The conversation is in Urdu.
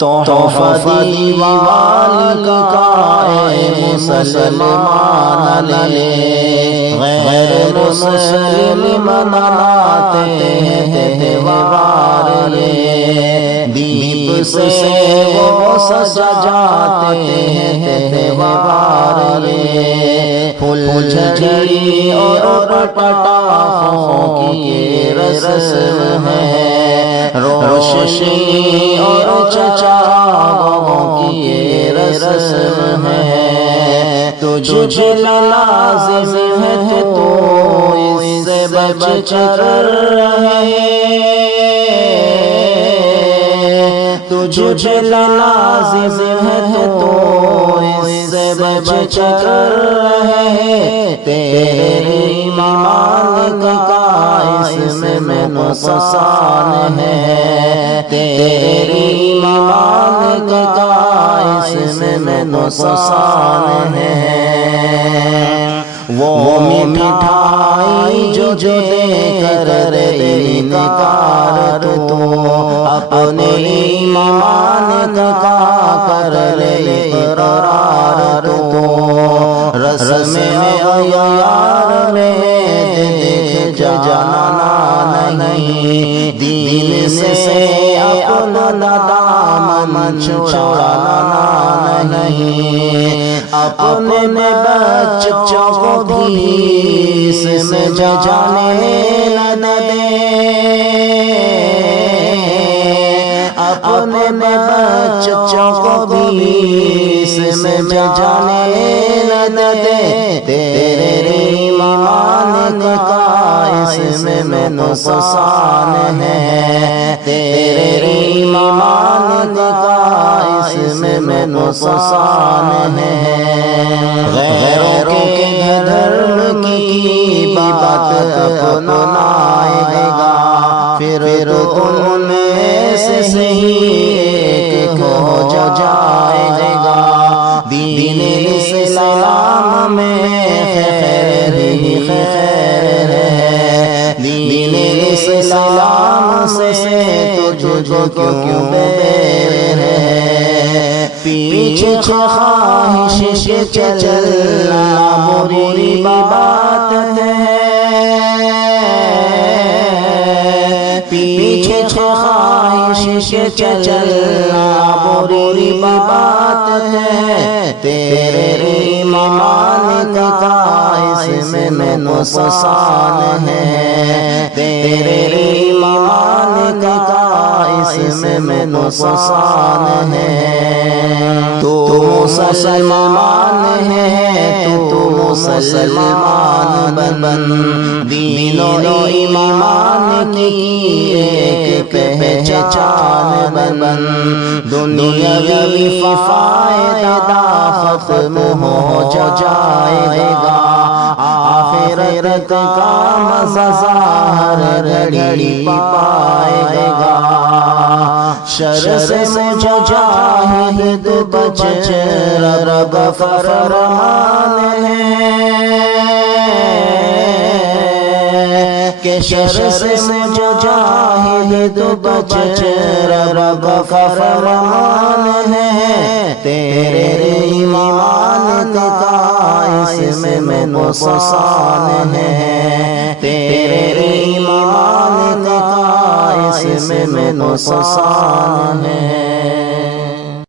تحفہ دیوان کا اے مسلمان لے، غیر مسلم مناتے ہیں تہوار یہ، دیپ سے وہ سجاتے ہیں تہوار یہ، پھول جھڑی اور پٹاخوں کی رسم ہے، روشنی اور چراغوں کی رسم ہے، تجھے لازم ہے تو اس سے بچ کر رہے، تجھے لازم ہے تو اس سے بچ کر رہے، تیرے ایمان کا اس میں نقصان ہے، تیرے ایمان کا اس میں نقصان ہے، وہ مٹھائی جو دے کر انکار تو اپنے ایمان کا کر لے اقرار تو، رسم عیار میں دیکھ جانا نہیں، دین سے اپنا دامن چھڑانا نہیں، اپنے بچوں کو بھی اس میں جانے نہ دے، اپنے بچوں کو بھی اس میں جانے نہ دے، تیرے ایمان کا اس میں نقصان ہے، تیرے ایمان کا اس میں نقصان ہے، غیروں کے دھرم کی بات اپنائے گا، پھر ان میں سے ہی ایک ہو جائے گا، دین اسلام میں خیر ہی خیر ہے، دین اسلام سے تجھے کیوں بیر ہے، پیچھے خواہش کے چلنا بری بات ہے، پیچھے خواہش کے چلنا بری بات ہے، تیرے ایمان کا اس میں نقصان ہے، تیرے ایمان کا اس میں نقصان ہے، تو مسلمان ہے تو مسلمان بن، دین و ایمان کی ایک پہچان بن، دنیاوی فائدہ ختم ہو جائے گا، آخرت کا مزہ ہر گھڑی پائے گا، شر سے مجاہد بچ رب فرمان ہے، کہ شر سے مجاہد بچ رب فرمان ہے، تیرے ایمان کا اس میں نقصان ہے، تیرے ایمان کا اس میں نقصان ہے۔